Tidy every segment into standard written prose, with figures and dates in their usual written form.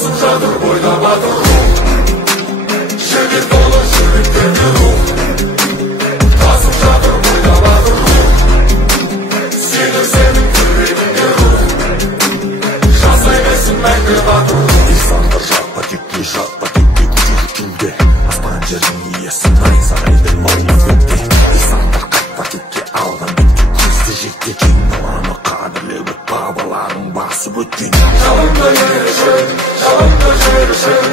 басып жатыр бойда батыр рух. Жігер толы жігіттерге рух. Басып жатыр бойда батыр рух. Сенің жүрегіңде рух. Жасай берсін мәңгі батыр рух. İnsanlar жатпа текке жүргенде, аспан жердің иесі найзағайдың ойын өтте. İnsanlar қайтпа текке алған бетке көзді жетте. Кең даланы қадірлеп бабаларың басып өткен. Жалынды ерішін, жалынды жерішін,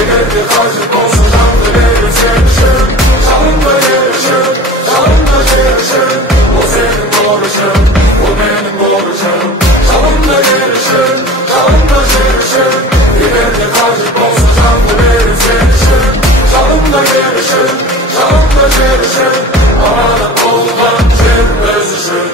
егер де қажет болсын жанды берем сен үшін. Жалынды ерішін, жалынды жерішін, ол сенің борышың, ол менің борышым. Жалынды ерішін, жалынды жерішін, егер де қажет болсын жанды берем сен үшін. Жалынды ерішін, жалынды жерішін, аманат болған жер біз үшін.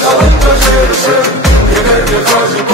Жалынды ерішін, егер де қажет